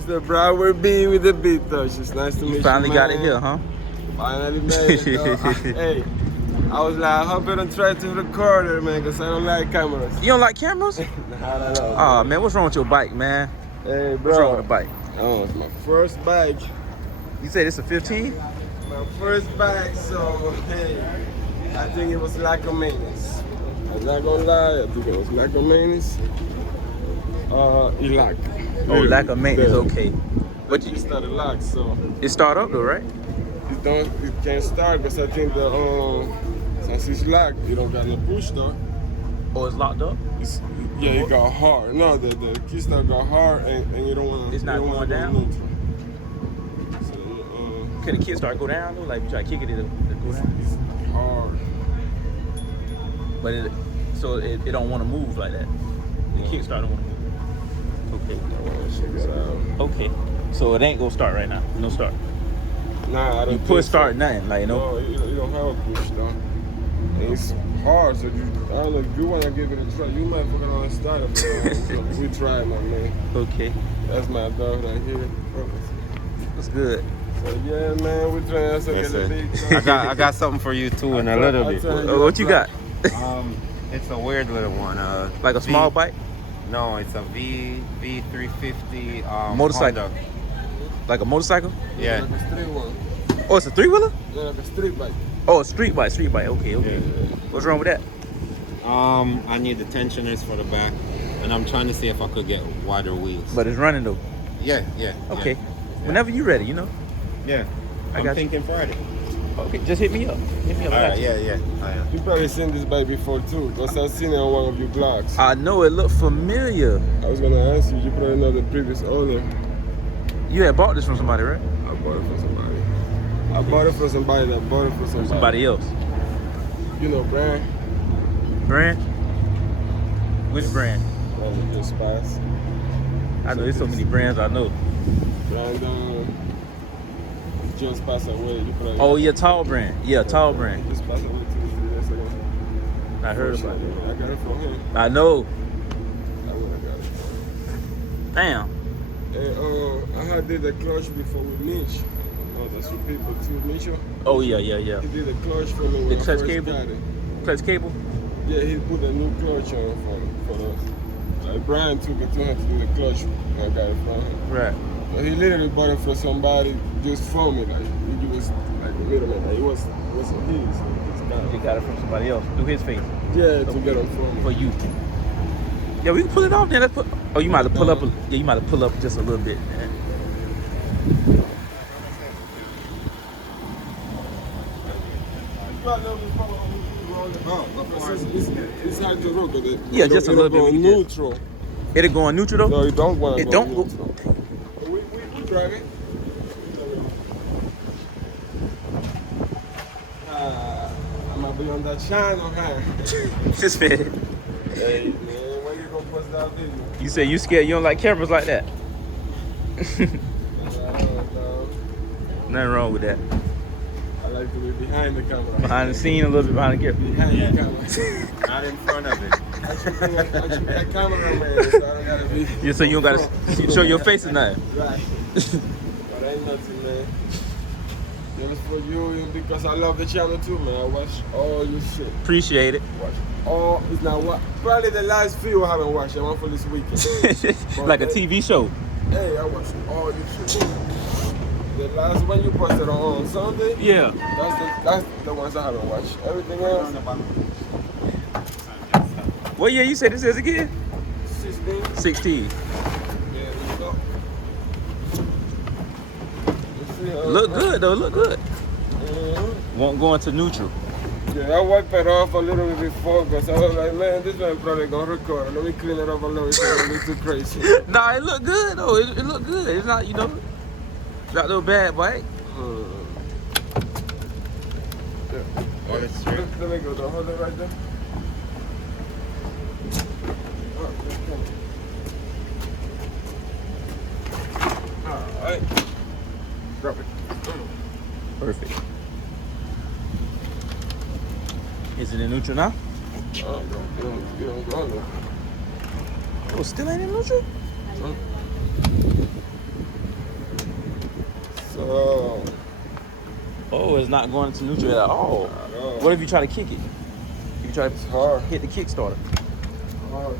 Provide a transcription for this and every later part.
Mr. Broward B with the beat touch. It's nice to meet you, Finally got man. it here, huh? Finally made it, though. Hey, I was like, I hope I don't try to record it, man, because I don't like cameras. You don't like cameras? Nah, I don't know. Oh, man, what's wrong with your bike, man? Hey, bro. What's wrong with the bike? Oh, it's my first bike. You said it's a 15? My first bike, so, hey, I think it was lack of maintenance. I'm not gonna lie, I think it was lack of maintenance. It locked. Oh, lack of maintenance, okay. But you started locked, so. It start up though, right? It can't start because I think since it's locked, you don't got no push though. Oh, it's locked up? Yeah, it got hard. No, the kickstart got hard and you don't want to. It's not going down? So, can the kickstart go down though? Like you try to kick it, it'll go down? It's hard. But it don't want to move like that. The kickstart don't want to move. Okay. Okay. So it ain't gonna start right now. No start. Nah, I don't. You push start nothing, like No, you don't have a push though. And it's hard, so I don't know if you wanna give it a try. You might fucking on start it, but we try, my man. Okay. That's my dog right here. That's good. So yeah, man, we trying to get a big. I got something for you too in a little bit. What you got? It's a weird little one. Like a small bike? No, it's a V350 motorcycle. Honda. Like a motorcycle? Yeah. Like a street one. Oh, it's a 3-wheeler? Yeah, like a street bike. Oh, a street bike. Okay. Yeah. What's wrong with that? I need the tensioners for the back, and I'm trying to see if I could get wider wheels. But it's running though. Yeah. Okay. Yeah. Whenever you're ready, you know. Yeah. I'm thinking Friday. Okay, just hit me up. I got you. Yeah. I am. You probably seen this bike before too, because I've seen it on one of your blogs. I know it looked familiar. I was gonna ask you, you probably know the previous owner. You had bought this from somebody, right? I bought it for somebody. I bought it for somebody that bought it for somebody. Somebody else. You know, brand. Brand? Which brand? Brand just pass. I know there's so many brands I know. Brand just passed away. You probably. Oh yeah, Tall Brand. Yeah, Tall Brand. Just passed away 2 or 3 years ago. I heard about it. I got it from him. I know. I would have got it. Damn. And, I had did the clutch before with Mitch. Oh, that's your people too, Mitchell. Oh yeah. He did the clutch for me when The I clutch first cable? got it. Clutch cable? Yeah, he put a new clutch on for us. Like Brian took it to him to do the clutch when I got it from him. Right. But he literally bought it for somebody just for me. Like he was like a middleman. Like it wasn't his. You got it from somebody else through his face. Yeah, to get them from me. For you. Yeah, we can pull it off then. Let's put. Oh, you might have pull up. You might have pull up just a little bit. Man. It's hard to roll with it. Yeah, just a little bit. Go neutral. It'll go on neutral though? No, you don't want to It go don't go. neutral. We drive it. I'm gonna be on that channel, huh? This man. Hey man, when you gonna post that video? You say you scared. You don't like cameras like that. No. Nothing wrong with that. I like to be behind the camera. Behind the scene, a little bit behind the camera. Behind the camera. Not in front of it. I should be a cameraman, so I don't gotta be. Yeah, so you don't gotta show your face or nothing. Right. But ain't nothing, man. Just for you, because I love the channel too, man. I watch all your shit. Appreciate it. Watch all. It's not what. Probably the last few I haven't watched. I want for this weekend. Like a TV show. Hey, I watched all your shit. The last one you posted on Sunday. Yeah. That's the ones I haven't watched. Everything else. What year you said this is again? 16. 16. Yeah, there you go. Look good though. Look good. Mm-hmm. Won't go into neutral. Yeah, I wiped it off a little bit before because I was like, man, this one probably gonna record. Let me clean it up a little bit so it don't be too crazy. Nah, it look good though. It look good. It's not, you know, not no bad bike. Yeah. Let me go down. Hold it right there. Alright. Drop it. Perfect. Is it in neutral now? You don't go on. Oh, still ain't in neutral? Oh, it's not going into neutral at all. What if you try to kick it? If you try to hard. hit the Kickstarter. Hard.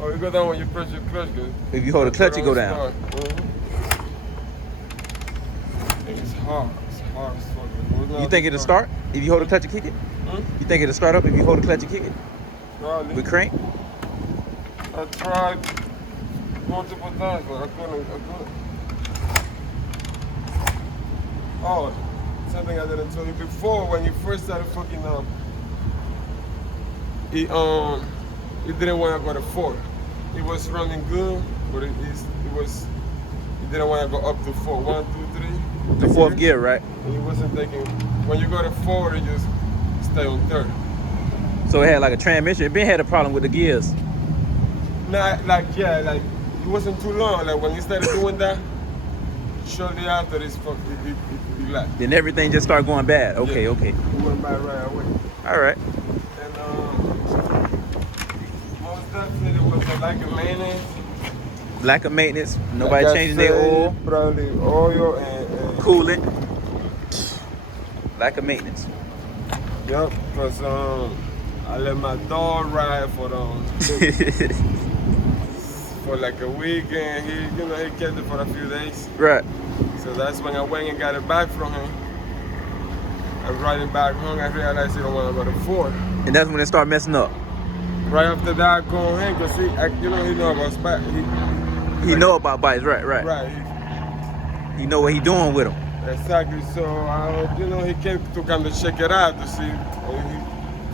Oh, you go down when you press your clutch, good. If you hold the clutch, you go down. It's hard. It's hard as fuck. You think it'll start if you hold the clutch and kick it? You think it'll start up if you hold the clutch and kick it? Probably. With crank? I tried multiple times, but I couldn't. Oh, something I didn't tell you before. When you first started fucking he didn't want to go to 4. It was running good, but he didn't want to go up to 4. 1, 2, 3. The fourth gear, right? And he wasn't taking. When you go to 4, it just stay on 3rd. So it had like a transmission. It been had a problem with the gears. Not like it wasn't too long. Like when he started doing that, shortly after this he left. Then everything just started going bad. Okay, okay. He went by right away. All right. And most definitely it was like a maintenance. Lack of maintenance. Nobody changing their oil. Probably oil and Coolant. Lack of maintenance. Yep, because I let my dog ride for for like a week, and he kept it for a few days. Right. So that's when I went and got it back from him. I was riding back home, I realized he don't want to go to 4. And that's when it started messing up. Right after that, I called him because he know about bike. He know about bikes, right? Right. He know what he doing with them. Exactly. So he came to come to check it out to see. And he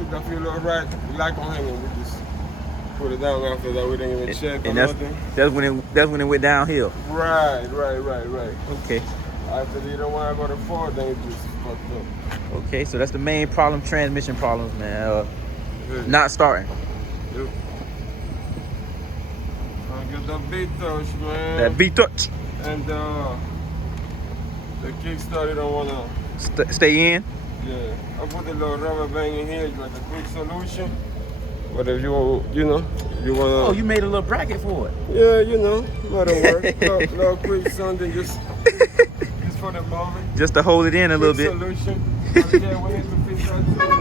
took a few little rides, like on him, and we just put it down. After that, we didn't even check or nothing. That's when it went downhill. Right. Okay. After they don't want to go to 4, then it just fucked up. Okay, so that's the main problem, transmission problems, man. Not starting. Yep. I get that V-touch, man. That V-touch. And the kickstart, don't want to stay in. Yeah, I put a little rubber band in here, like a quick solution. But if you want to. Oh, you made a little bracket for it. Yeah, let it work. little quick something, just for the moment. Just to hold it in a little bit. Solution. Yeah, we need to fix that too.